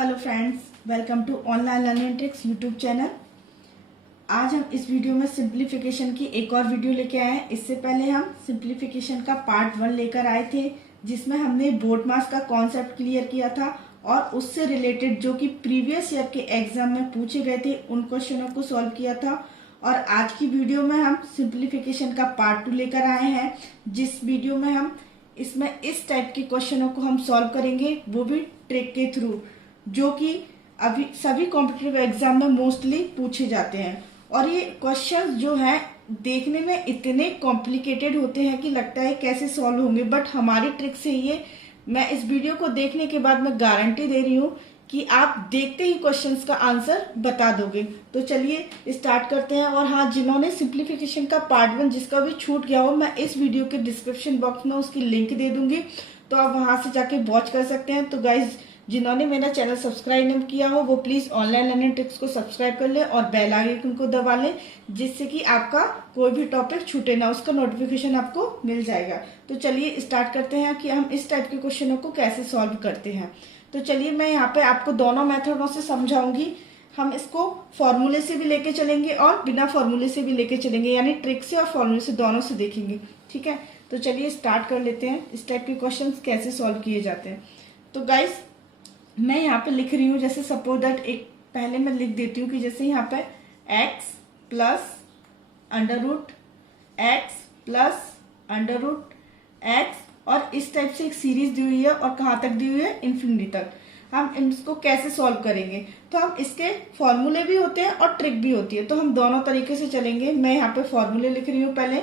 Hello friends, welcome to online learning tricks YouTube channel. आज हम इस वीडियो में सिंप्लीफिकेशन की एक और वीडियो लेके आए हैं। इससे पहले हम सिंप्लीफिकेशन का पार्ट 1 लेकर आए थे, जिसमें हमने बोर्ड मास का कॉन्सेप्ट क्लियर किया था और उससे रिलेटेड जो कि प्रीवियस ईयर के एग्जाम में पूछे गए थे उन क्वेश्चनों को सॉल्व किया था। और आज की वीडियो में हम सिंप्लीफिकेशन का पार्ट 2 लेकर आए हैं, जिस वीडियो में हम इसमें इस टाइप के क्वेश्चनों को हम सॉल्व करेंगे, वो भी ट्रिक के थ्रू, जो कि अभी सभी कॉम्पिटिटिव एग्जाम में मोस्टली पूछे जाते हैं। और ये क्वेश्चंस जो हैं देखने में इतने कॉम्प्लिकेटेड होते हैं कि लगता है कैसे सॉल्व होंगे, बट हमारी ट्रिक से ये मैं इस वीडियो को देखने के बाद मैं गारंटी दे रही हूँ कि आप देखते ही क्वेश्चंस का आंसर बता दोगे। तो चलिए स्टार्ट करते हैं। और हाँ, जिन्होंने सिंप्लीफिकेशन का पार्ट 1 जिसका भी छूट गया हो, मैं इस वीडियो के डिस्क्रिप्शन बॉक्स में उसकी लिंक दे दूंगी, तो आप वहां से जाके वॉच कर सकते हैं। तो गाइज, जिन्होंने मेरा चैनल सब्सक्राइब नहीं किया हो वो प्लीज ऑनलाइन लर्निंग ट्रिक्स को सब्सक्राइब कर ले और बेल आइकन को दबा लें, जिससे कि आपका कोई भी टॉपिक छूटे ना, उसका नोटिफिकेशन आपको मिल जाएगा। तो चलिए स्टार्ट करते हैं कि हम इस टाइप के क्वेश्चनों को कैसे सॉल्व करते हैं। तो चलिए मैं यहाँ पे आपको दोनों मेथडों से समझाऊंगी। हम इसको फॉर्मूले से भी लेके चलेंगे और बिना फॉर्मूले से भी लेके चलेंगे, यानी ट्रिक से और फॉर्मूले से दोनों से देखेंगे। ठीक है, तो चलिए स्टार्ट कर लेते हैं इस टाइप के क्वेश्चन कैसे सॉल्व किए जाते हैं। तो गाइज, मैं यहाँ पे लिख रही हूँ, जैसे सपोज दैट एक पहले मैं लिख देती हूँ कि जैसे यहाँ पे x plus under root x plus under root x, और इस टाइप से एक सीरीज दी हुई है और कहाँ तक दी हुई है, इन्फिनिटी तक। हम इसको कैसे सॉल्व करेंगे, तो हम इसके फॉर्मूले भी होते हैं और ट्रिक भी होती है, तो हम दोनों तरीके से चलेंगे। मैं यहाँ पे फॉर्मूले लिख रही हूँ, पहले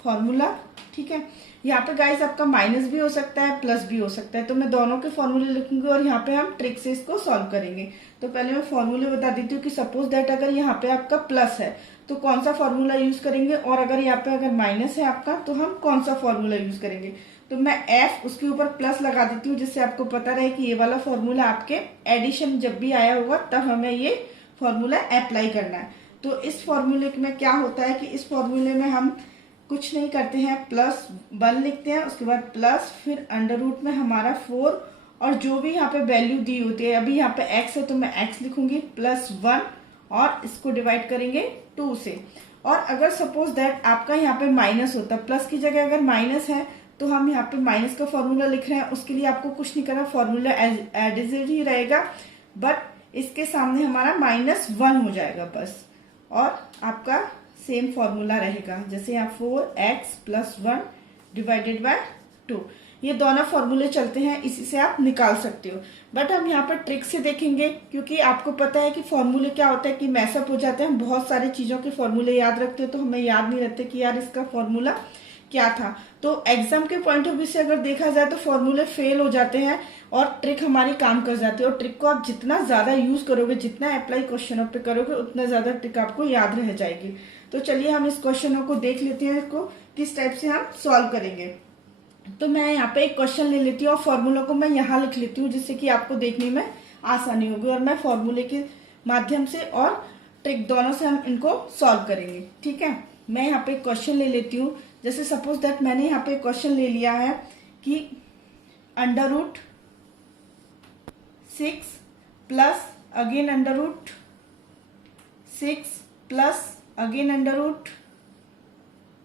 फॉर्मूला। ठीक है, यहाँ पे गाइस आपका माइनस भी हो सकता है प्लस भी हो सकता है, तो मैं दोनों के फॉर्मूले लिखूंगी और यहाँ पे हम ट्रिक से इसको सॉल्व करेंगे। तो पहले मैं फॉर्मूले बता देती हूँ कि सपोज दैट अगर यहाँ पे आपका प्लस है तो कौन सा फॉर्मूला यूज करेंगे, और अगर यहाँ पे अगर माइनस है आपका तो हम कौन सा फॉर्मूला यूज करेंगे। तो मैं एफ उसके ऊपर प्लस लगा देती हूँ, जिससे आपको पता रहे कि ये वाला फॉर्मूला आपके एडिशन जब भी आया होगा तब हमें ये फॉर्मूला अप्लाई करना है। तो इस फॉर्मूले में क्या होता है कि इस फॉर्मूले में हम कुछ नहीं करते हैं, प्लस 1 लिखते हैं, उसके बाद प्लस, फिर अंडर रूट में हमारा 4, और जो भी यहाँ पे वैल्यू दी होती है, अभी यहाँ पे x है तो मैं x लिखूंगी प्लस 1, और इसको डिवाइड करेंगे 2 से। और अगर सपोज दैट आपका यहाँ पे माइनस होता, प्लस की जगह अगर माइनस है तो हम यहाँ पे माइनस का फॉर्मूला लिख रहे हैं, उसके लिए आपको कुछ नहीं करना, फॉर्मूला एज इट ही रहेगा, बट इसके सामने हमारा -1 हो जाएगा बस, और आपका सेम फॉर्मूला रहेगा। जैसे यहाँ 4x प्लस 1 डिवाइडेड बाय 2, ये दोनों फॉर्मूले चलते हैं, इसी से आप निकाल सकते हो। बट हम यहाँ पर ट्रिक से देखेंगे, क्योंकि आपको पता है कि फॉर्मूले क्या होता है कि मैसअप हो जाते हैं, बहुत सारी चीजों के फॉर्मूले याद रखते हो तो हमें याद नहीं रहते कि यार इसका फॉर्मूला क्या था। तो एग्जाम के पॉइंट ऑफ व्यू से अगर देखा जाए तो फॉर्मूले फेल हो जाते हैं और ट्रिक हमारी काम कर जाती है। और ट्रिक को आप जितना ज्यादा यूज करोगे, जितना अप्लाई क्वेश्चनों पे करोगे, उतना ज्यादा ट्रिक आपको याद रह जाएगी। तो चलिए हम इस क्वेश्चनों को देख लेते हैं, इसको किस टाइप से हम सॉल्व करेंगे। तो मैं यहाँ पे एक क्वेश्चन ले लेती हूँ और फॉर्मूला को मैं यहाँ लिख लेती हूँ, जिससे कि आपको देखने में आसानी होगी, और मैं फॉर्मूले के माध्यम से और ट्रिक दोनों से हम इनको सॉल्व करेंगे। ठीक है, मैं यहाँ पे एक क्वेश्चन ले लेती हूँ। जैसे सपोज दैट मैंने यहाँ पे क्वेश्चन ले लिया है कि under root 6 plus again under root 6 plus again under root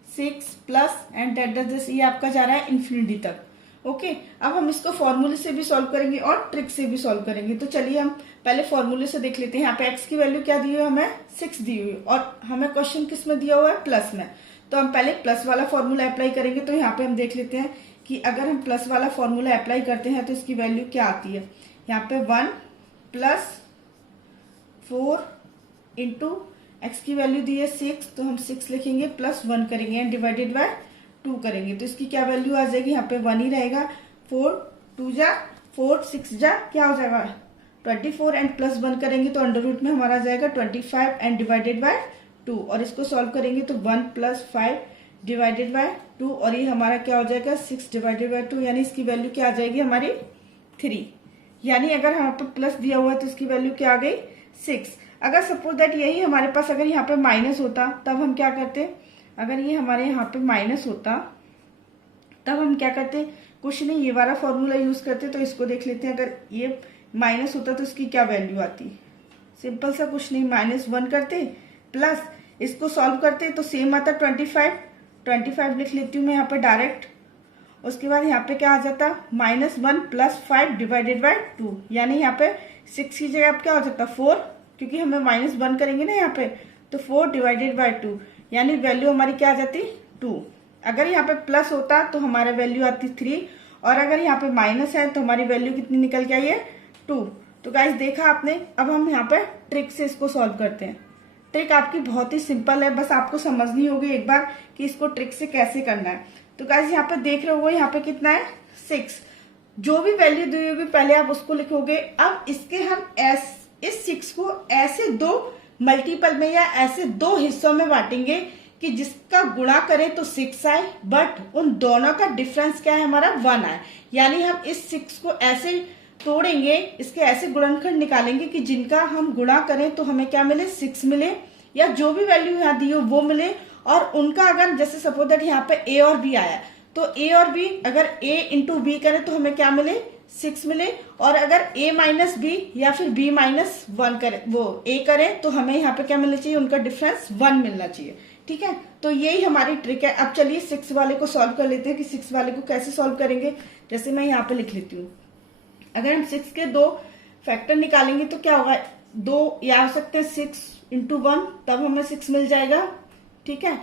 6 plus and that this, ये आपका जा रहा है इन्फिनिटी तक। ओके, अब हम इसको फॉर्मूले से भी सॉल्व करेंगे और ट्रिक से भी सॉल्व करेंगे। तो चलिए हम पहले फॉर्मूले से देख लेते हैं। यहाँ पे x की वैल्यू क्या दी हुई है, हमें 6 दी हुई है, और हमें क्वेश्चन किस में दिया हुआ है, प्लस में। तो हम पहले प्लस वाला फॉर्मूला अप्लाई करेंगे। तो यहाँ पे हम देख लेते हैं कि अगर हम प्लस वाला फॉर्मूला अप्लाई करते हैं तो इसकी वैल्यू क्या आती है। यहाँ पे 1 प्लस 4 इंटू x की वैल्यू दी है 6, तो हम 6 लिखेंगे, प्लस 1 करेंगे एंड डिवाइडेड बाय 2 करेंगे, तो इसकी क्या वैल्यू आ जाएगी, यहाँ पे 1 ही रहेगा। 4 2 जा 4 6 जा क्या हो जाएगा 24, एंड प्लस 1 करेंगे तो अंडर रूट में हमारा आ जाएगा 25 एंड डिवाइडेड बाय 2, और इसको सॉल्व करेंगे तो 1 प्लस 5 डिवाइडेड बाय 2, और ये हमारा क्या हो जाएगा 6 डिवाइडेड बाय 2, यानी इसकी वैल्यू क्या आ जाएगी हमारी 3। यानी अगर यहाँ पे प्लस दिया हुआ है तो इसकी वैल्यू क्या आ गई 6। अगर सपोज दैट यही हमारे पास अगर यहाँ पे माइनस होता तब हम क्या करते, अगर ये हमारे यहाँ पे माइनस होता तब हम क्या करते, कुछ नहीं, ये वाला फॉर्मूला यूज करते तो इसको देख लेते हैं। अगर ये माइनस होता तो इसकी क्या वैल्यू आती। सिंपल सा, कुछ नहीं, -1 करते प्लस इसको सॉल्व करते तो सेम आता 25 लिख लेती हूँ मैं यहाँ पे डायरेक्ट। उसके बाद यहाँ पे क्या आ जाता, -1 + 5 डिवाइडेड बाय 2, यानी यहाँ पे 6 की जगह अब क्या हो जाता 4, क्योंकि हमें -1 करेंगे ना यहाँ पे, तो 4 डिवाइडेड बाय 2, यानी वैल्यू हमारी क्या आ जाती 2। अगर यहाँ पे प्लस होता तो हमारा वैल्यू आती 3, और अगर यहाँ पे माइनस है तो हमारी वैल्यू कितनी निकल के आई है 2। तो गाइस देखा आपने। अब हम यहाँ पे ट्रिक से इसको सॉल्व करते हैं। ट्रिक आपकी बहुत ही सिंपल है, बस आपको समझनी होगी एक बार कि इसको ट्रिक से कैसे करना है। तो गाइस यहाँ पे देख रहे हो, यहाँ पे कितना है 6। जो भी वैल्यू दी होगी पहले आप उसको लिखोगे। अब इसके हम इस 6 को ऐसे 2 मल्टीपल में या ऐसे 2 हिस्सों में बांटेंगे कि जिसका गुणा करें तो 6 आए, बट उन दोनों का डिफरेंस क्या है हमारा 1 आए। यानी हम इस 6 को ऐसे तोड़ेंगे, इसके ऐसे गुणनखंड निकालेंगे कि जिनका हम गुणा करें तो हमें क्या मिले 6 मिले, या जो भी वैल्यू यहाँ दी हो वो मिले। और उनका अगर जैसे सपोज दैट यहाँ पे a और b आया, तो a और b अगर a इंटू बी करें तो हमें क्या मिले 6 मिले। और अगर a माइनस बी या फिर b माइनस 1 करें, वो a करें तो हमें यहाँ पे क्या मिलना चाहिए, उनका डिफरेंस 1 मिलना चाहिए। ठीक है, तो यही हमारी ट्रिक है। अब चलिए 6 वाले को सॉल्व कर लेते हैं कि 6 वाले को कैसे सॉल्व करेंगे। जैसे मैं यहाँ पे लिख लेती हूँ, अगर हम 6 के 2 फैक्टर निकालेंगे तो क्या होगा, 2 या हो सकते हैं 6 इंटू 1, तब हमें 6 मिल जाएगा। ठीक है,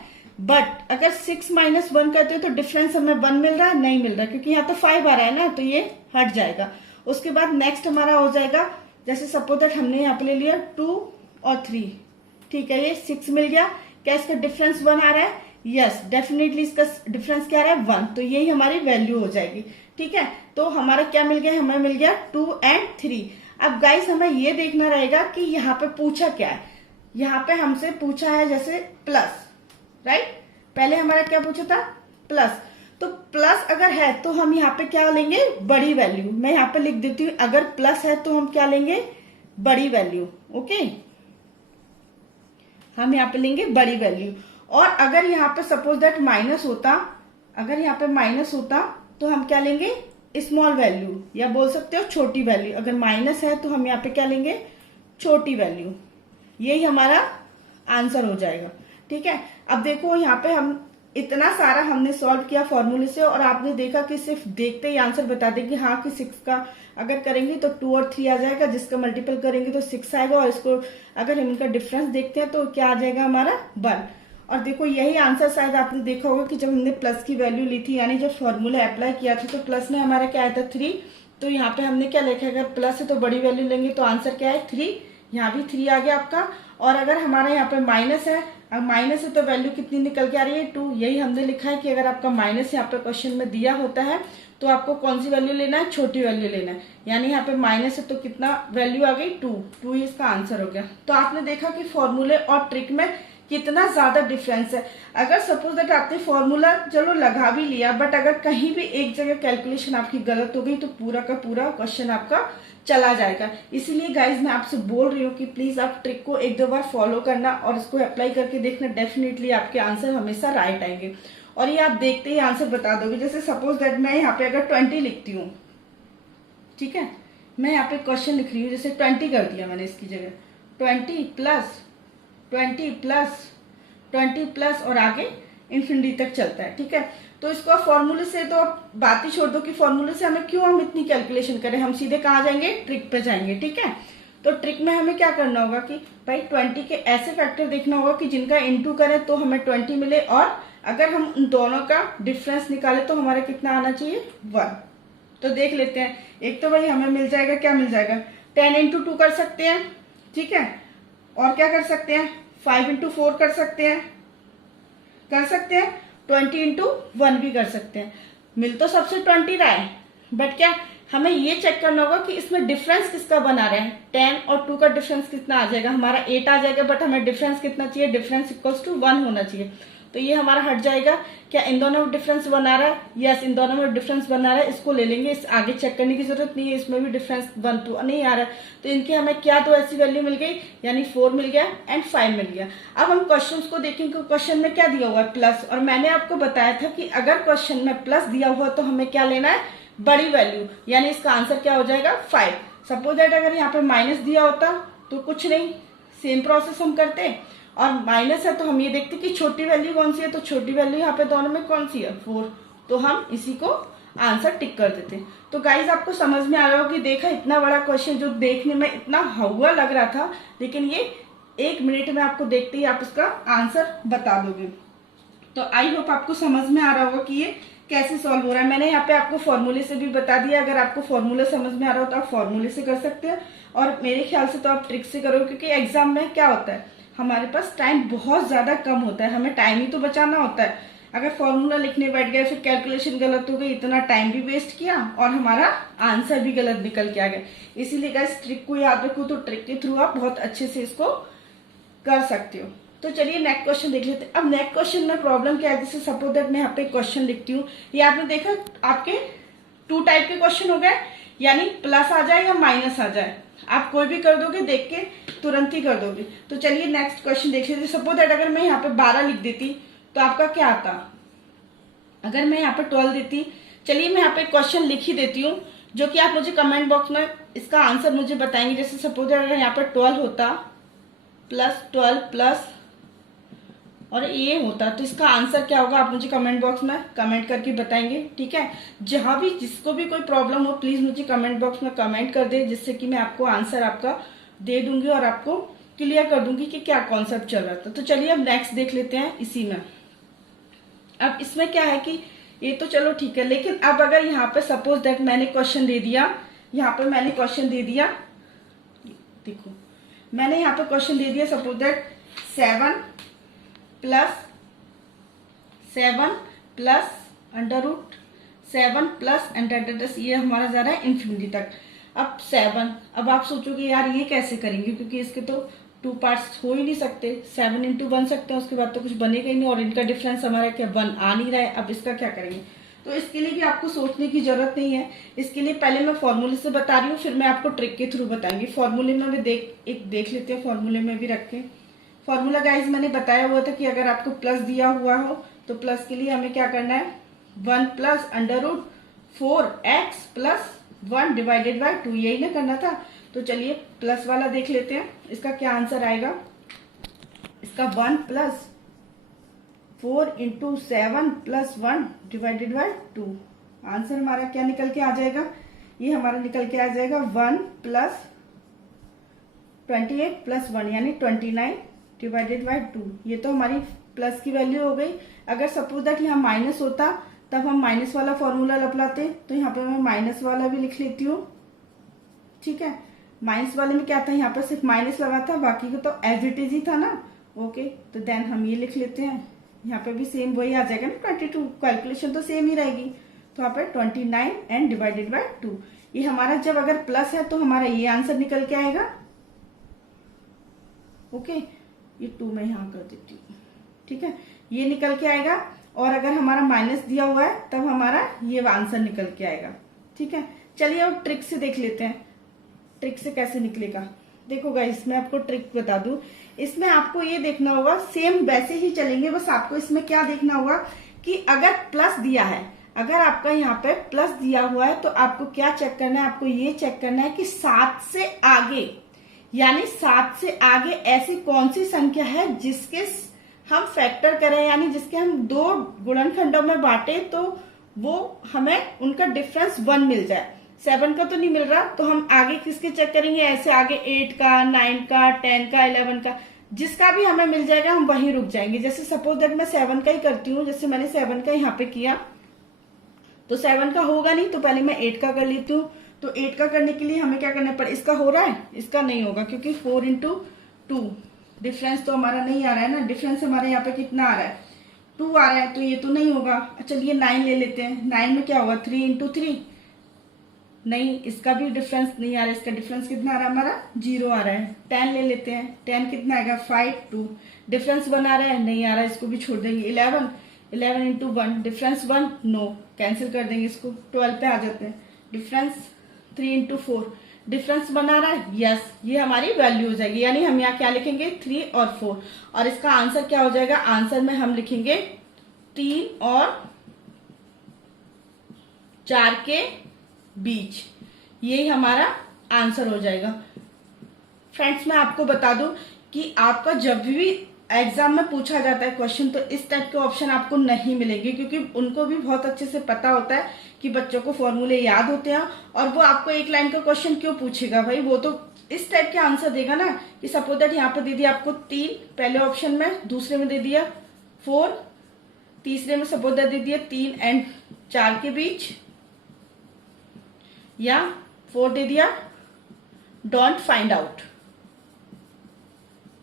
बट अगर 6 माइनस 1 करते हैं तो डिफरेंस हमें 1 मिल रहा है, नहीं मिल रहा, क्योंकि यहाँ तो 5 आ रहा है ना, तो ये हट जाएगा। उसके बाद नेक्स्ट हमारा हो जाएगा, जैसे सपोज दैट हमने यहाँ पे ले लिया 2 और 3। ठीक है, ये 6 मिल गया। क्या इसका डिफरेंस 1 आ रहा है? यस, डेफिनेटली इसका डिफरेंस क्या आ रहा है 1, तो यही हमारी वैल्यू हो जाएगी। ठीक है, तो हमारा क्या मिल गया, हमें मिल गया 2 और 3। अब गाइस हमें ये देखना रहेगा कि यहाँ पे पूछा क्या है। यहाँ पे हमसे पूछा है जैसे प्लस, राइट, पहले हमारा क्या पूछा था प्लस। तो प्लस अगर है तो हम यहाँ पे क्या लेंगे, बड़ी वैल्यू। मैं यहाँ पे लिख देती हूँ, अगर प्लस है तो हम क्या लेंगे, बड़ी वैल्यू। ओके, हम यहाँ पे लेंगे बड़ी वैल्यू। और अगर यहाँ पे सपोज दैट माइनस होता, अगर यहाँ पे माइनस होता तो हम क्या लेंगे, स्मॉल वैल्यू, या बोल सकते हो छोटी वैल्यू। अगर माइनस है तो हम यहाँ पे क्या लेंगे, छोटी वैल्यू। यही हमारा आंसर हो जाएगा। ठीक है, अब देखो यहाँ पे हम इतना सारा हमने सॉल्व किया फॉर्मूले से, और आपने देखा कि सिर्फ देखते ही आंसर बता देंगे हाँ कि 6 का अगर करेंगे तो 2 और 3 आ जाएगा, जिसका मल्टीपल करेंगे तो 6 आएगा, और इसको अगर हम इनका डिफरेंस देखते हैं तो क्या आ जाएगा हमारा 1। और देखो यही आंसर शायद आपने देखा होगा कि जब हमने प्लस की वैल्यू ली थी, यानी जब फॉर्मूला अप्लाई किया था तो प्लस में हमारा क्या आया था 3। तो यहाँ पे हमने क्या लिखा, अगर प्लस है तो बड़ी वैल्यू लेंगे तो आंसर क्या है 3। यहाँ भी 3 आ गया आपका। और अगर हमारा यहाँ पे माइनस है, अब माइनस है तो वैल्यू कितनी निकल के आ रही है 2। यही हमने लिखा है कि अगर आपका माइनस यहाँ पे क्वेश्चन में दिया होता है तो आपको कौन सी वैल्यू लेना है, छोटी वैल्यू लेना है। यानी यहाँ पे माइनस है तो कितना वैल्यू आ गई 2 ही इसका आंसर हो गया। तो आपने देखा कि फॉर्मूले और ट्रिक में कितना ज्यादा डिफरेंस है। अगर सपोज दैट आपने फॉर्मूला चलो लगा भी लिया, बट अगर कहीं भी एक जगह कैलकुलेशन आपकी गलत हो गई तो पूरा का पूरा क्वेश्चन आपका चला जाएगा। इसीलिए गाइज मैं आपसे बोल रही हूँ कि प्लीज आप ट्रिक को 1-2 बार फॉलो करना और इसको अप्लाई करके देखना, डेफिनेटली आपके आंसर हमेशा राइट आएंगे। और ये आप देखते ही आंसर बता दोगे। जैसे सपोज दैट मैं यहाँ पे अगर 20 लिखती हूँ, ठीक है, मैं यहाँ पे क्वेश्चन लिख रही हूँ, जैसे 20 कर दिया मैंने इसकी जगह 20 प्लस 20 प्लस 20 प्लस और आगे इन्फिनिटी तक चलता है। ठीक है, तो इसको फॉर्मूले से तो आप बात ही छोड़ दो कि फॉर्मूले से हमें क्यों हम इतनी कैलकुलेशन करें, हम सीधे कहाँ जाएंगे, ट्रिक पे जाएंगे। ठीक है, तो ट्रिक में हमें क्या करना होगा कि भाई 20 के ऐसे फैक्टर देखना होगा कि जिनका इनटू करें तो हमें 20 मिले, और अगर हम उन दोनों का डिफरेंस निकाले तो हमारा कितना आना चाहिए 1। तो देख लेते हैं। एक तो भाई हमें मिल जाएगा, क्या मिल जाएगा, 10 इंटू 2 कर सकते हैं। ठीक है, और क्या कर सकते हैं, 5 इंटू 4 कर सकते हैं, 20 इंटू 1 भी कर सकते हैं। मिल तो सबसे 20 रहा है, बट क्या हमें ये चेक करना होगा कि इसमें डिफरेंस किसका बना रहे हैं। 10 और 2 का डिफरेंस कितना आ जाएगा, हमारा 8 आ जाएगा, बट हमें डिफरेंस कितना चाहिए, डिफरेंस इक्वल्स टू 1 होना चाहिए। तो ये हमारा हट जाएगा। क्या इन दोनों में डिफरेंस 1 आ रहा है? यस, इन दोनों में डिफरेंस 1 आ रहा है, इसको ले लेंगे, इस आगे चेक करने की जरूरत नहीं है, इसमें भी डिफरेंस 1 2 नहीं आ रहा है। तो इनके हमें क्या दो ऐसी वैल्यू मिल गई, यानी 4 मिल गया एंड 5 मिल गया। अब हम क्वेश्चन को देखेंगे, क्वेश्चन में क्या दिया हुआ है, प्लस, और मैंने आपको बताया था कि अगर क्वेश्चन में प्लस दिया हुआ तो हमें क्या लेना है, बड़ी वैल्यू, यानी इसका आंसर क्या हो जाएगा 5। सपोज दैट अगर यहाँ पे माइनस दिया होता तो कुछ नहीं, सेम प्रोसेस हम करते, और माइनस है तो हम ये देखते कि छोटी वैल्यू कौन सी है, तो छोटी वैल्यू यहाँ पे दोनों में कौन सी है, 4, तो हम इसी को आंसर टिक कर देते। तो गाइज आपको समझ में आ रहा हो कि देखा, इतना बड़ा क्वेश्चन जो देखने में इतना हवा लग रहा था, लेकिन ये 1 मिनट में आपको देखते ही आप इसका आंसर बता दोगे। तो आई होप आपको समझ में आ रहा होगा कि ये कैसे सॉल्व हो रहा है। मैंने यहाँ पे आपको फॉर्मूले से भी बता दिया, अगर आपको फॉर्मूला समझ में आ रहा हो तो आप फॉर्मूले से कर सकते हैं, और मेरे ख्याल से तो आप ट्रिक से करोगे, क्योंकि एग्जाम में क्या होता है, हमारे पास टाइम बहुत ज्यादा कम होता है, हमें टाइम ही तो बचाना होता है। अगर फॉर्मूला लिखने बैठ गए, फिर कैलकुलेशन गलत हो गई, इतना टाइम भी वेस्ट किया और हमारा आंसर भी गलत निकल के आ गया। इसीलिए गाइस ट्रिक को याद रखो, तो ट्रिक के थ्रू आप बहुत अच्छे से इसको कर सकते हो। तो चलिए नेक्स्ट क्वेश्चन देख लेते हैं। अब नेक्स्ट क्वेश्चन में प्रॉब्लम क्या है, जैसे सपोज दैट मैं यहाँ पे क्वेश्चन लिखती हूँ, ये आपने देखा आपके 2 टाइप के क्वेश्चन हो गए, यानी प्लस आ जाए या माइनस आ जाए, आप कोई भी कर दोगे, देख के तुरंत ही कर दोगे। तो चलिए नेक्स्ट क्वेश्चन देख लेते हैं। सपोज दैट अगर मैं यहाँ पे 12 लिख देती तो आपका क्या आता, अगर मैं यहाँ पे 12 देती, चलिए मैं यहाँ पे क्वेश्चन लिख ही देती हूँ, जो कि आप मुझे कमेंट बॉक्स में इसका आंसर मुझे बताएंगे। जैसे सपोज दैट अगर यहाँ पे 12 होता, प्लस 12 प्लस और ये होता, तो इसका आंसर क्या होगा, आप मुझे कमेंट बॉक्स में कमेंट करके बताएंगे, ठीक है। जहां भी जिसको भी कोई प्रॉब्लम हो, प्लीज मुझे कमेंट बॉक्स में कमेंट कर दे, जिससे कि मैं आपको आंसर आपका दे दूंगी और आपको क्लियर कर दूंगी कि क्या कॉन्सेप्ट चल रहा था। तो चलिए अब नेक्स्ट देख लेते हैं इसी में। अब इसमें क्या है कि ये तो चलो ठीक है, लेकिन अब अगर यहाँ पे सपोज दैट मैंने क्वेश्चन दे दिया, यहाँ पे मैंने क्वेश्चन दे दिया, देखो मैंने यहाँ पे क्वेश्चन दे दिया, suppose that 7 plus under root 7 plus under, ये हमारा जा रहा है इन्फिनिटी तक। अब 7, अब आप सोचोगे यार ये कैसे करेंगे, क्योंकि इसके तो 2 पार्ट्स हो ही नहीं सकते, 7 इंटू बन सकते हैं, उसके बाद तो कुछ बनेगा ही नहीं, और इनका डिफरेंस हमारा क्या 1 आ नहीं रहा है। अब इसका क्या करेंगे, तो इसके लिए भी आपको सोचने की जरूरत नहीं है। इसके लिए पहले मैं फॉर्मूले से बता रही हूँ, फिर मैं आपको ट्रिक के थ्रू बताऊंगी। फॉर्मूले में भी देख लेते हैं, फॉर्मूले में भी रखें। फॉर्मूला गाइज मैंने बताया हुआ था कि अगर आपको प्लस दिया हुआ हो तो प्लस के लिए हमें क्या करना है, 1 plus under root 4x plus 1 divided by 2, यही ना करना था। तो चलिए प्लस वाला देख लेते हैं, इसका क्या आंसर आएगा। इसका 1 plus 4 into 7 plus 1 divided by 2, answer हमारा क्या निकल के आ जाएगा, ये हमारा निकल के आ जाएगा 1 प्लस 28 प्लस 1 यानी 29 डिवाइडेड बाय 2। ये तो हमारी प्लस की वैल्यू हो गई। अगर सपोज दैट यहाँ माइनस होता तब हम माइनस वाला फॉर्मूला लपलाते, तो यहाँ पे मैं माइनस वाला भी लिख लेती हूँ, ठीक है। माइनस वाले में क्या था, यहाँ पर सिर्फ माइनस लगा था, बाकी को तो एज इट इज ही था ना, ओके। तो देन हम ये लिख लेते हैं, यहाँ पे भी सेम वही आ जाएगा ना, 22, कैलकुलेशन तो सेम ही रहेगी। तो यहाँ पे 29 एंड डिवाइडेड बाय 2, ये हमारा जब अगर प्लस है तो हमारा ये आंसर निकल के आएगा, ओके। ये 2 मैं यहाँ कर देती हूँ, ठीक है, ये निकल के आएगा। और अगर हमारा माइनस दिया हुआ है तब हमारा ये आंसर निकल के आएगा, ठीक है। चलिए अब ट्रिक से देख लेते हैं, ट्रिक से कैसे निकलेगा। देखो गाइस मैं आपको ट्रिक बता दूं, इसमें आपको ये देखना होगा, सेम वैसे ही चलेंगे, बस आपको इसमें क्या देखना होगा कि अगर प्लस दिया है, अगर आपका यहाँ पे प्लस दिया हुआ है तो आपको क्या चेक करना है, आपको ये चेक करना है कि 7 से आगे, यानी 7 से आगे ऐसी कौन सी संख्या है जिसके हम फैक्टर करें, यानी जिसके हम 2 गुणनखंडों में बांटे तो वो हमें उनका डिफरेंस 1 मिल जाए। 7 का तो नहीं मिल रहा, तो हम आगे किसके चेक करेंगे, ऐसे आगे 8 का, 9 का, 10 का, 11 का, जिसका भी हमें मिल जाएगा हम वहीं रुक जाएंगे। जैसे सपोज दैट मैं 7 का ही करती हूँ, जैसे मैंने 7 का यहाँ पे किया, तो 7 का होगा नहीं तो पहले मैं 8 का कर लेती हूँ। तो 8 का करने के लिए हमें क्या करना पड़ेगा, इसका हो रहा है, इसका नहीं होगा, क्योंकि 4 इंटू 2 डिफरेंस तो हमारा नहीं आ रहा है ना, डिफरेंस हमारे यहाँ पे कितना आ रहा है, 2 आ रहा है, तो ये तो नहीं होगा। चलिए 9 ले लेते हैं, 9 में क्या होगा, 3 इंटू 3 नहीं, इसका भी डिफरेंस नहीं आ रहा है। इसका डिफरेंस कितना आ रहा है हमारा 0 आ रहा है। 10 ले लेते हैं, 10 कितना आएगा 5 2। डिफरेंस 1 आ रहा है, नहीं आ रहा है, इसको भी छोड़ देंगे। 11 11 इंटू 1 डिफरेंस 1 नो, कैंसिल कर देंगे इसको। 12 पे आ जाते हैं। डिफरेंस 3 इंटू 4 डिफरेंस 1 आ रहा है, यस, ये हमारी वैल्यू हो जाएगी। यानी हम यहाँ क्या लिखेंगे 3 और 4, और इसका आंसर क्या हो जाएगा, आंसर में हम लिखेंगे 3 और 4 के बीच, यही हमारा आंसर हो जाएगा। फ्रेंड्स मैं आपको बता दूं कि आपका जब भी एग्जाम में पूछा जाता है क्वेश्चन, तो इस टाइप के ऑप्शन आपको नहीं मिलेंगे, क्योंकि उनको भी बहुत अच्छे से पता होता है कि बच्चों को फॉर्मूले याद होते हैं, और वो आपको एक लाइन का क्वेश्चन क्यों पूछेगा भाई, वो तो इस टाइप के आंसर देगा ना, कि सपोज दैट यहाँ पे दे दिया आपको 3 पहले ऑप्शन में, दूसरे में दे दिया 4, तीसरे में सपोज दैट दे दिया 3 एंड 4 के बीच, या 4 दे दिया डोंट फाइंड आउट।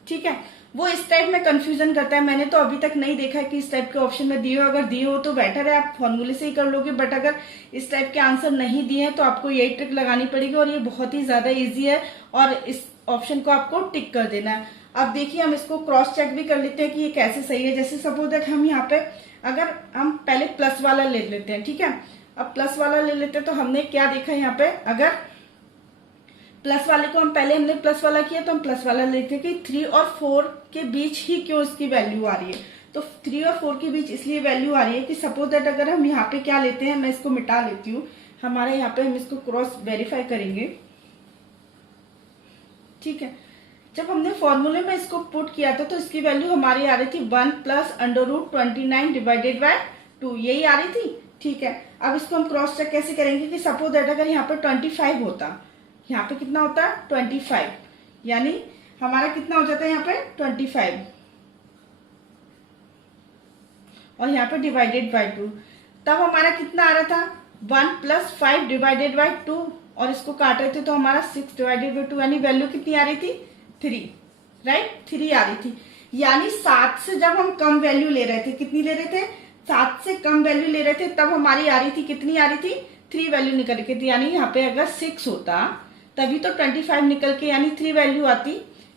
ठीक है, वो इस टाइप में कंफ्यूजन करता है। मैंने तो अभी तक नहीं देखा है कि इस टाइप के ऑप्शन में दिए हो। अगर दिए हो तो बेटर है, आप फॉर्मूले से ही कर लोगे, बट अगर इस टाइप के आंसर नहीं दिए हैं तो आपको यही ट्रिक लगानी पड़ेगी, और ये बहुत ही ज्यादा इजी है, और इस ऑप्शन को आपको टिक कर देना है। अब देखिए हम इसको क्रॉस चेक भी कर लेते हैं कि ये कैसे सही है। जैसे सपोज दैट हम यहाँ पे अगर हम पहले प्लस वाला ले लेते हैं, ठीक है, अब प्लस वाला ले लेते हैं, तो हमने क्या देखा यहाँ पे, अगर प्लस वाले को हम पहले हमने प्लस वाला किया तो हम प्लस वाला लेते हैं कि 3 और 4 के बीच ही क्यों इसकी वैल्यू आ रही है। तो 3 और 4 के बीच इसलिए वैल्यू आ रही है कि सपोज दैट अगर हम यहाँ पे क्या लेते हैं, मैं इसको मिटा लेती हूँ, हमारे यहाँ पे हम इसको क्रॉस वेरीफाई करेंगे। ठीक है, जब हमने फॉर्मूले में इसको पुट किया था तो इसकी वैल्यू हमारी आ रही थी 1 प्लस √29 डिवाइडेड बाय 2, यही आ रही थी। ठीक है, अब इसको हम क्रॉस चेक कैसे करेंगे कि सपोज दैट अगर यहाँ पे 25 होता, यहाँ पे कितना होता है 25, यानी हमारा कितना हो जाता है यहाँ पे 25, और यहाँ पे डिवाइडेड बाय 2, तब हमारा कितना आ रहा था 1 प्लस 5 डिवाइडेड बाय 2, और इसको काट रहे थे तो हमारा 6 डिवाइडेड बाय 2, यानी वैल्यू कितनी आ रही थी 3, राइट, 3 आ रही थी। यानी 7 से जब हम कम वैल्यू ले रहे थे, कितनी ले रहे थे 7 से कम वैल्यू ले रहे थे, तब हमारी आ रही थी, कितनी आ रही थी 3 वैल्यू निकल के थी। यानी यहाँ पे अगर 6 होता तभी तो 25 निकल के यानी 3 वैल्यू आती,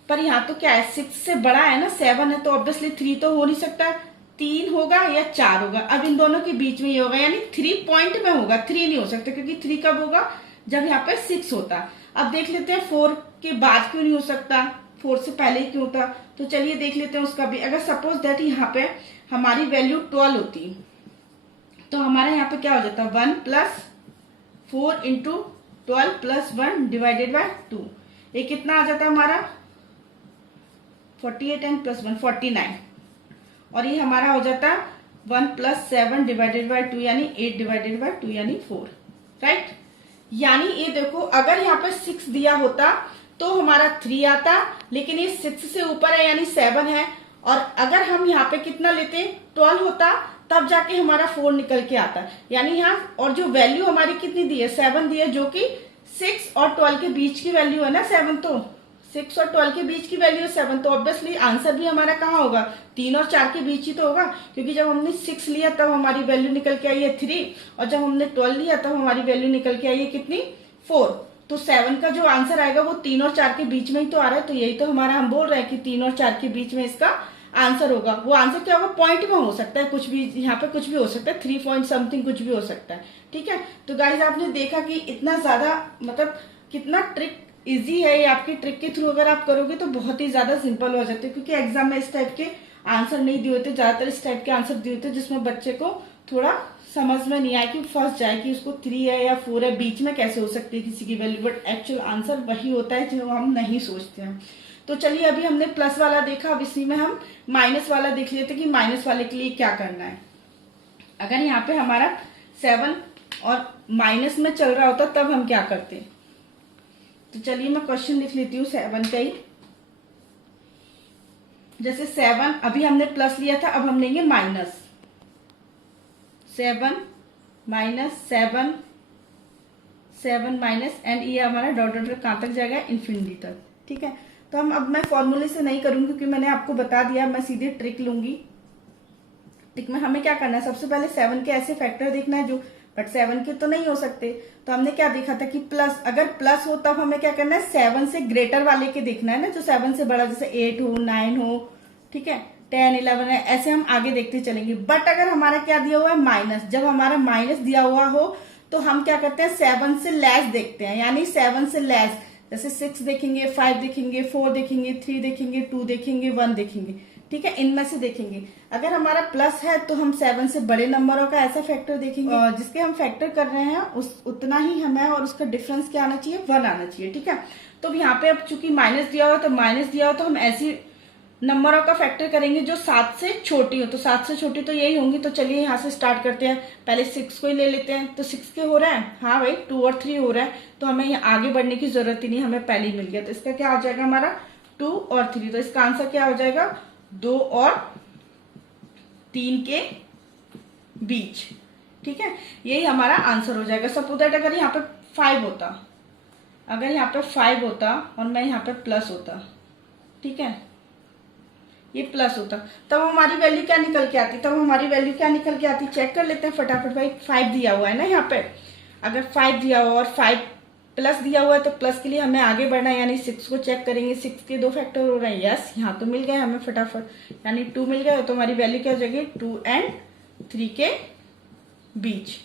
पर यहाँ तो क्या है 6 से बड़ा है ना, 7 है, तो ऑब्वियसली 3 तो हो नहीं सकता, 3 होगा या 4 होगा। अब इन दोनों के बीच में ये होगा, यानी 3 पॉइंट में होगा, 3 नहीं हो सकता, क्योंकि 3 कब होगा जब यहाँ पे 6 होता। अब देख लेते हैं 4 के बाद क्यों नहीं हो सकता, 4 से पहले ही क्यों होता, तो चलिए देख लेते हैं उसका भी। अगर सपोज दैट यहाँ पे हमारी वैल्यू 12 होती, तो हमारा यहाँ पे क्या हो जाता 1 plus 4 into 12 plus 1 divided by 2, ये कितना आ जाता है हमारा 48 एंड प्लस 1 49, और ये हमारा हो जाता 1 प्लस 7 डिवाइडेड बाय 2, यानी 8 डिवाइडेड बाय 2 यानी 4, राइट। यानी ये देखो अगर यहाँ पे 6 दिया होता तो हमारा 3 आता, लेकिन ये 6 से ऊपर है यानी 7 है, और अगर हम यहाँ पे कितना लेते 12 होता तब जाके हमारा 4 निकल के आता, यानी यहाँ, और जो वैल्यू हमारी कितनी दी है 7 दी है, जो कि 6 और 12 के बीच की वैल्यू है ना 7, तो 6 और 12 के बीच की वैल्यू है 7, तो ऑब्वियसली आंसर भी हमारा कहाँ होगा 3 और 4 के बीच ही तो होगा, क्योंकि जब हमने 6 लिया तब हमारी वैल्यू निकल के आई है 3, और जब हमने 12 लिया तब हमारी वैल्यू निकल के आई है कितनी 4, तो 7 का जो आंसर आएगा वो 3 और 4 के बीच में ही तो आ रहा है, तो यही तो हमारा हम बोल रहे हैं कि 3 और 4 के बीच में इसका आंसर होगा। वो आंसर क्या होगा पॉइंट में हो सकता है, कुछ भी यहाँ पे कुछ भी हो सकता है, 3 पॉइंट समथिंग कुछ भी हो सकता है। ठीक है, तो गाइज आपने देखा कि इतना ज्यादा मतलब कितना ट्रिक इजी है, ये आपकी ट्रिक के थ्रू अगर आप करोगे तो बहुत ही ज्यादा सिंपल हो जाते हैं, क्योंकि एग्जाम में इस टाइप के आंसर नहीं दिए होते, ज्यादातर इस टाइप के आंसर दिए होते जिसमें बच्चे को थोड़ा समझ में नहीं आए कि फंस जाए कि उसको 3 है या 4 है, बीच में कैसे हो सकती है किसी की वैल्यू, बट एक्चुअल आंसर वही होता है जो हम नहीं सोचते हैं। तो चलिए अभी हमने प्लस वाला देखा, अब इसी में हम माइनस वाला देख लेते कि माइनस वाले के लिए क्या करना है। अगर यहाँ पे हमारा 7 और माइनस में चल रहा होता तब हम क्या करते, तो चलिए मैं क्वेश्चन लिख लेती हूँ 7 का ही। जैसे 7 अभी हमने प्लस लिया था, अब हम लेंगे माइनस, 7 माइनस 7 7 माइनस, एंड ये हमारा डॉट डॉट कहां तक जाएगा इन्फिनिटी तक। ठीक है, तो हम अब मैं फॉर्मूले से नहीं करूंगी क्योंकि मैंने आपको बता दिया, मैं सीधे ट्रिक लूंगी। ट्रिक में हमें क्या करना है, सबसे पहले 7 के ऐसे फैक्टर देखना है जो बट 7 के तो नहीं हो सकते। तो हमने क्या देखा था कि प्लस, अगर प्लस हो तब हमें क्या करना है, 7 से ग्रेटर वाले के देखना है ना, जो 7 से बड़ा, जैसे 8 हो, 9 हो, ठीक है, 10, 11 है, ऐसे हम आगे देखते चलेंगे। बट अगर हमारा क्या दिया हुआ है, माइनस, जब हमारा माइनस दिया हुआ हो तो हम क्या करते हैं, 7 से लेस देखते हैं, यानी 7 से लेस, जैसे 6 देखेंगे, 5 देखेंगे, 4 देखेंगे, 3 देखेंगे, 2 देखेंगे, 1 देखेंगे, ठीक है, इनमें से देखेंगे। अगर हमारा प्लस है तो हम 7 से बड़े नंबरों का ऐसा फैक्टर देखेंगे जिसके हम फैक्टर कर रहे हैं उतना ही हमें, और उसका डिफरेंस क्या आना चाहिए, 1 आना चाहिए, ठीक है। तो यहाँ पे अब चूंकि माइनस दिया हुआ, तो माइनस दिया हो तो हम ऐसी नंबरों का फैक्टर करेंगे जो 7 से छोटी हो। तो 7 से छोटी तो यही होंगी। तो चलिए यहाँ से स्टार्ट करते हैं, पहले 6 को ही ले लेते हैं। तो 6 के हो रहा है, हाँ भाई 2 और 3 हो रहा है, तो हमें यहाँ आगे बढ़ने की जरूरत ही नहीं, हमें पहले ही मिल गया। तो इसका क्या हो जाएगा हमारा 2 और 3। तो इसका आंसर क्या हो जाएगा, 2 और 3 के बीच, ठीक है, यही हमारा आंसर हो जाएगा। सपोज दैट अगर यहाँ पे 5 होता, अगर यहाँ पे 5 होता और मैं यहाँ पे प्लस होता, ठीक है, ये प्लस होता, तब हमारी वैल्यू क्या निकल के आती, तब हमारी वैल्यू क्या निकल के आती, चेक कर लेते हैं फटाफट भाई। 5 दिया हुआ है ना यहाँ पे, अगर 5 दिया हुआ और 5 प्लस दिया हुआ है तो प्लस के लिए हमें आगे बढ़ना है, यानी 6 को चेक करेंगे। 6 के 2 फैक्टर हो रहे हैं, यस, यहाँ तो मिल गए हमें फटाफट, यानी 2 मिल गया। तो हमारी वैल्यू क्या हो जाएगी, 2 और 3 के बीच।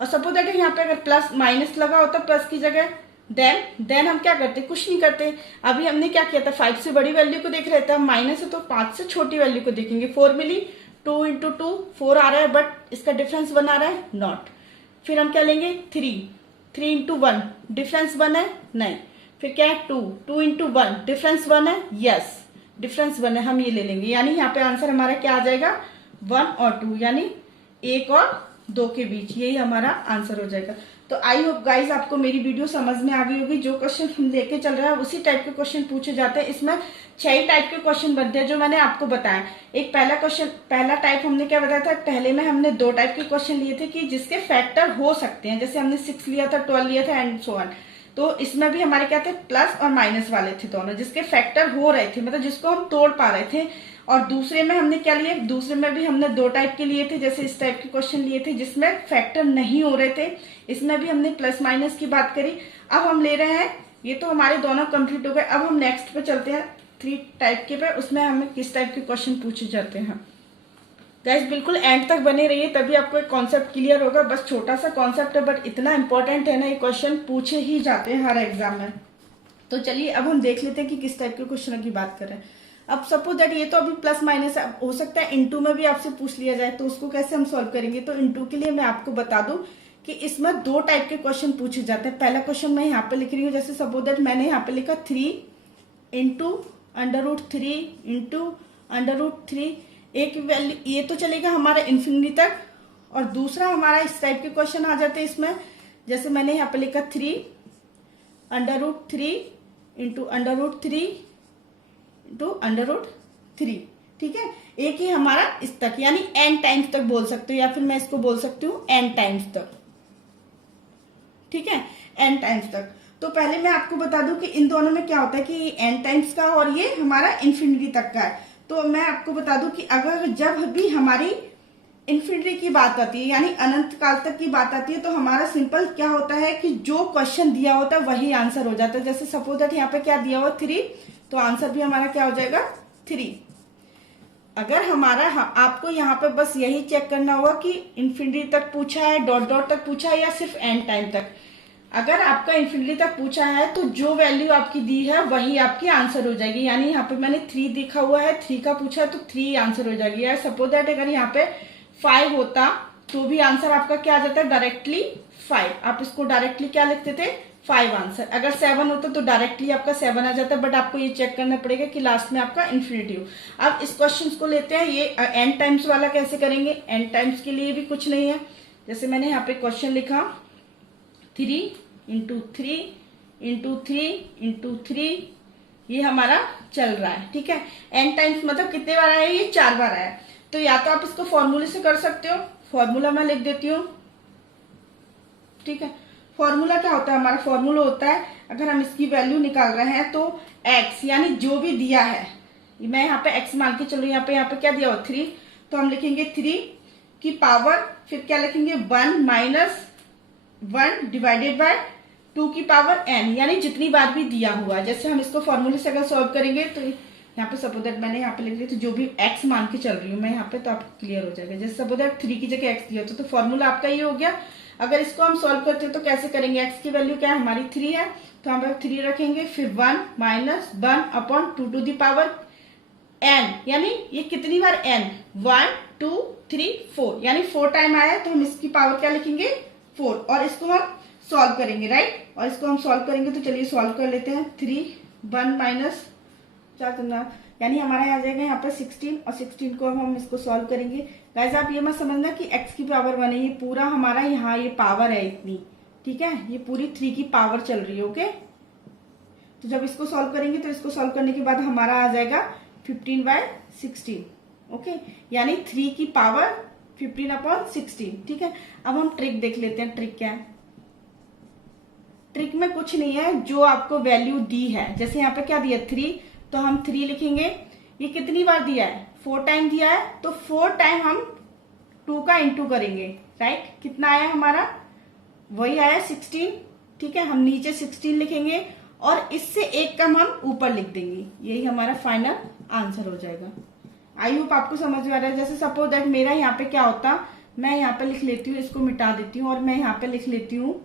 और सपोज दैट यहाँ पे अगर प्लस माइनस लगा होता प्लस की जगह, देन हम क्या करते, कुछ नहीं करते। अभी हमने क्या किया था, 5 से बड़ी वैल्यू को देख रहे थे, माइनस है तो 5 से छोटी वैल्यू को देखेंगे। 4 मिली, 2 इंटू 2 4 आ रहा है, बट इसका डिफरेंस 1 आ रहा है, नॉट। फिर हम क्या लेंगे, 3 इंटू 1, डिफरेंस 1 है, नहीं। फिर क्या है, 2 इंटू 1, डिफरेंस 1 है, यस, डिफरेंस 1 है, हम ये ले लेंगे। यानी यहाँ पे आंसर हमारा क्या आ जाएगा, 1 और 2, यानी 1 और 2 के बीच, यही हमारा आंसर हो जाएगा। तो आई होप गाइज आपको मेरी वीडियो समझ में आ गई होगी। जो क्वेश्चन हम लेके चल रहे हैं उसी टाइप के क्वेश्चन पूछे जाते हैं। इसमें 6 टाइप के क्वेश्चन बनते हैं जो मैंने आपको बताया। एक पहला टाइप हमने क्या बताया था, पहले में हमने 2 टाइप के क्वेश्चन लिए थे कि जिसके फैक्टर हो सकते हैं, जैसे हमने 6 लिया था, 12 लिया था एंड सो ऑन। तो इसमें भी हमारे क्या थे, प्लस और माइनस वाले थे दोनों, जिसके फैक्टर हो रहे थे, मतलब जिसको हम तोड़ पा रहे थे। और दूसरे में हमने क्या लिए, दूसरे में भी हमने 2 टाइप के लिए थे, जैसे इस टाइप के क्वेश्चन लिए थे जिसमें फैक्टर नहीं हो रहे थे। इसमें भी हमने प्लस माइनस की बात करी। अब हम ले रहे हैं, ये तो हमारे दोनों कंप्लीट हो गए। अब हम नेक्स्ट पे चलते हैं 3 टाइप के पे, उसमें हमें किस टाइप के क्वेश्चन पूछे जाते हैं। गाइस बिल्कुल एंड तक बने रहिए, तभी आपको एक कॉन्सेप्ट क्लियर होगा। बस छोटा सा कॉन्सेप्ट है बट इतना इंपॉर्टेंट है ना, ये क्वेश्चन पूछे ही जाते हैं हर एग्जाम में। तो चलिए अब हम देख लेते हैं कि किस टाइप के क्वेश्चन की बात कर रहे हैं। अब सपोज दैट ये तो अभी प्लस माइनस हो सकता है इनटू में भी आपसे पूछ लिया जाए, तो उसको कैसे हम सॉल्व करेंगे। तो इनटू के लिए मैं आपको बता दूं कि इसमें 2 टाइप के क्वेश्चन पूछे जाते हैं। पहला क्वेश्चन मैं यहाँ पे लिख रही हूँ, जैसे सपोज दैट मैंने यहाँ पे लिखा 3 इंटू √3 इंटू √3। एक वैल्यू ये तो चलेगा हमारा इन्फिनिटी तक, और दूसरा हमारा इस टाइप के क्वेश्चन आ जाते हैं इसमें, जैसे मैंने यहाँ पे लिखा 3 √3 इंटू √3 इंटू √3, ठीक है। एक ही हमारा इस तक, यानी n टाइम्स तक बोल सकते हो, या फिर मैं इसको बोल सकती हूँ n टाइम्स तक, ठीक है, n टाइम्स तक। तो पहले मैं आपको बता दूं कि इन दोनों में क्या होता है कि n टाइम्स का और ये हमारा इन्फिनिटी तक का है। तो मैं आपको बता दूं कि अगर जब भी हमारी इन्फिनिटी की बात आती है, यानी अनंत काल तक की बात आती है, तो हमारा सिंपल क्या होता है कि जो क्वेश्चन दिया होता है वही आंसर हो जाता है। जैसे सपोज दैट यहाँ पे क्या दिया हुआ 3, तो आंसर भी हमारा क्या हो जाएगा 3। अगर हमारा आपको यहाँ पे बस यही चेक करना होगा कि इन्फिनिटी तक पूछा है, डॉट डॉट तक पूछा है, या सिर्फ n टाइम तक। अगर आपका इन्फिनिटी तक पूछा है तो जो वैल्यू आपकी दी है वही आपकी आंसर हो जाएगी। यानी यहाँ पे मैंने 3 दिखा हुआ है, 3 का पूछा है तो 3 आंसर हो जाएगी। या सपोज दैट अगर यहाँ पे 5 होता तो भी आंसर आपका क्या आ जाता है, डायरेक्टली 5। आप इसको डायरेक्टली क्या लिखते थे, 5 आंसर। अगर 7 होता तो डायरेक्टली आपका 7 आ जाता है, बट आपको ये चेक करना पड़ेगा कि लास्ट में आपका इन्फिनिटी हो। अब इस क्वेश्चन को लेते हैं, ये n टाइम्स वाला कैसे करेंगे। n टाइम्स के लिए भी कुछ नहीं है, जैसे मैंने यहाँ पे क्वेश्चन लिखा 3 इंटू 3 इंटू 3 इंटू 3, ये हमारा चल रहा है, ठीक है। n टाइम्स मतलब कितने बार आया, ये 4 बार आया। तो या तो आप इसको फॉर्मूले से कर सकते हो, फॉर्मूला मैं लिख देती हूँ, ठीक है। फॉर्मूला क्या होता है, हमारा फॉर्मूला होता है, अगर हम इसकी वैल्यू निकाल रहे हैं तो x, यानी जो भी दिया है, मैं यहाँ पे x मान के चलो, यहाँ पे क्या दिया हो 3, तो हम लिखेंगे 3 की पावर, फिर क्या लिखेंगे 1 माइनस 1 डिवाइडेड बाय 2 की पावर n, यानी जितनी बार भी दिया हुआ है। जैसे हम इसको फॉर्मूले से अगर सॉल्व करेंगे तो यहाँ पे सपोज दैट मैंने यहाँ पे लिख लिया, तो जो भी x मान के चल रही हूँ मैं यहाँ पे, तो आपको क्लियर हो जाएगा। जैसे सपोज दैट 3 की जगह x दिया तो फॉर्मूला आपका ये हो गया। अगर इसको हम सॉल्व करते हैं तो कैसे करेंगे, x की वैल्यू क्या है हमारी 3 है, तो हम 3 रखेंगे, फिर 1 minus 1 upon 2 to the power n, यानी ये कितनी बार n, 1 2 3 4, यानी 4 टाइम आया तो हम इसकी पावर क्या लिखेंगे 4, और इसको हम सॉल्व करेंगे, राइट। और इसको हम सॉल्व करेंगे तो चलिए सॉल्व कर लेते हैं। 3 1 माइनस क्या करना, यानी हमारा आ जाएगा यहाँ पर 16, और 16 को हम इसको सॉल्व करेंगे। गाइस आप ये मत समझना कि x की पावर 1 है, ये पूरा हमारा यहाँ ये पावर है इतनी, ठीक है, ये पूरी 3 की पावर चल रही है, ओके। तो जब इसको सॉल्व करेंगे तो इसको सॉल्व करने के बाद हमारा आ जाएगा 15/16, ओके, यानी 3 की पावर 15/16, ठीक है। अब हम ट्रिक देख लेते हैं, ट्रिक क्या है। ट्रिक में कुछ नहीं है, जो आपको वैल्यू दी है, जैसे यहाँ पे क्या दिया 3, तो हम 3 लिखेंगे। ये कितनी बार दिया है, 4 टाइम दिया है, तो 4 टाइम हम 2 का इंटू करेंगे, राइट। कितना आया हमारा, वही आया 16, ठीक है। हम नीचे 16 लिखेंगे और इससे एक कम हम ऊपर लिख देंगे, यही हमारा फाइनल आंसर हो जाएगा। आई होप आपको समझ में आ रहा है। जैसे सपोज दैट मेरा यहाँ पे क्या होता, मैं यहाँ पे लिख लेती हूँ, इसको मिटा देती हूँ और मैं यहाँ पे लिख लेती हूँ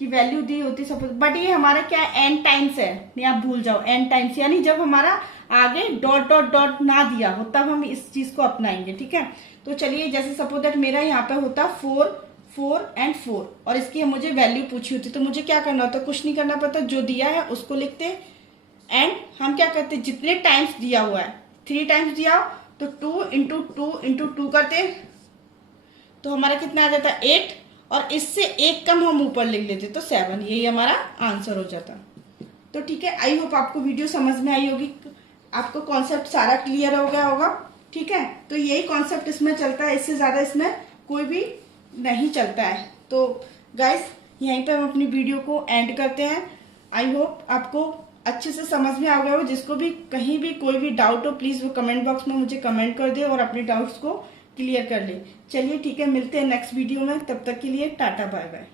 कि वैल्यू दी होती सपोज, बट ये हमारा क्या है n टाइम्स है, नहीं आप भूल जाओ n टाइम्स, यानी जब हमारा आगे डॉट डॉट डॉट ना दिया हो तब हम इस चीज को अपनाएंगे, ठीक है। तो चलिए जैसे सपोज दैट मेरा यहाँ पे होता 4 4 एंड 4, और इसकी मुझे वैल्यू पूछी होती, तो मुझे क्या करना होता, कुछ नहीं करना पड़ता, जो दिया है उसको लिखते, एंड हम क्या करते, जितने टाइम्स दिया हुआ है, 3 टाइम्स दिया हो तो 2 इंटू 2 इंटू 2 करते, तो हमारा कितना आ जाता है 8, और इससे एक कम हम ऊपर लिख लेते तो 7, यही हमारा आंसर हो जाता। तो ठीक है, आई होप आपको वीडियो समझ में आई होगी, आपको कॉन्सेप्ट सारा क्लियर हो गया होगा, ठीक है। तो यही कॉन्सेप्ट इसमें चलता है, इससे ज्यादा इसमें कोई भी नहीं चलता है। तो गाइस यहीं पे हम अपनी वीडियो को एंड करते हैं। आई होप आपको अच्छे से समझ में आ गया हो। जिसको भी कहीं भी कोई भी डाउट हो प्लीज वो कमेंट बॉक्स में मुझे कमेंट कर दे और अपने डाउट्स को क्लियर कर ले। चलिए ठीक है, मिलते हैं नेक्स्ट वीडियो में, तब तक के लिए टाटा बाय बाय।